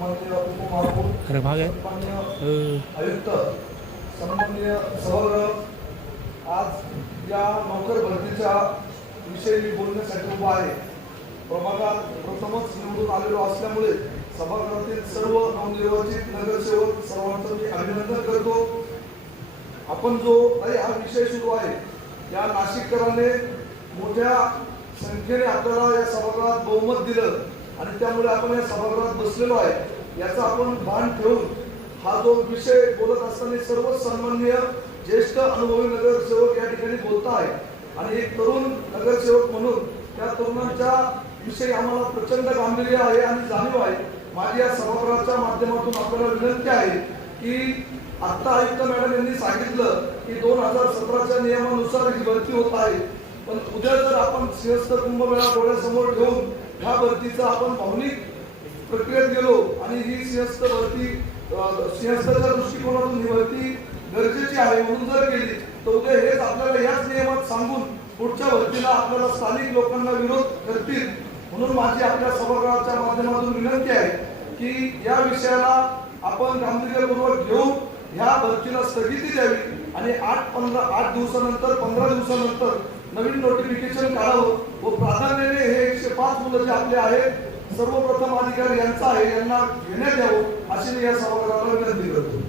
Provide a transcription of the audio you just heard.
सन्माननीय उपमहापौर, सन्माननीय आयुक्त, सन्माननीय सभागृह, आज या नोकर भरतीच्या विषयी मी बोलण्यासाठी उभा आहे। प्रभागात प्रथमच निवडून आलेलो असल्यामुळे सभागृहातील सर्व नवनिर्वाचित नगरसेवक सर्वांचं मी अभिनंदन करतो। आपण जो हा विषय सुरू आहे, या नाशिककरांनी मोठ्या संख्येने आपल्याला या सभागृहात बहुमत दिलं आणि त्यामुळे आपण या सभागृहात बसलेलो आहे याचा आपण भान ठेवून हा जो विषय बोलत असताना सर्व सन्माननीय ज्येष्ठ अनुभवी नगरसेवक या ठिकाणी बोलत आहेत आणि एक तरुण नगरसेवक म्हणून त्या तरुणांच्या विषयी आम्हाला प्रचंड गांभीर्य आहे आणि जाणीव आहे। माझी या सभागृहाच्या माध्यमातून आपल्याला विनंती आहे की आता आयुक्त मॅडम यांनी सांगितलं की 2017च्या नियमानुसार ही भरती होत आहे, पण उद्या जर आपण सिंहस्थ कुंभमेळा डोळ्यासमोर ठेवून ह्या भरतीचा आपण भावनिक प्रक्रियेत गेलो आणि ही सिंहस्थ भरती सिंहस्थच्या दृष्टिकोनातून ही भरती गरजेची आहे म्हणून जर केली तर उद्या हेच आपल्याला याच नियमात सांगून पुढच्या भरतीला आपल्याला स्थानिक लोकांना विरोध करतील। म्हणून माझी आपल्या सभागृहाच्या माध्यमातून विनंती आहे की या विषयाला आपण गांभीर्यपूर्वक घेऊन ह्या भरतीला स्थगिती द्यावी आणि 8 दिवसानंतर 15 दिवसानंतर नवीन नोटिफिकेशन काढावं व प्राधान्याने हे 105 मुलं जे आपले आहेत सर्वप्रथम अधिकारी यांचा आहे यांना घेण्यात यावं अशी मी या सभागृहाला विनंती करतो।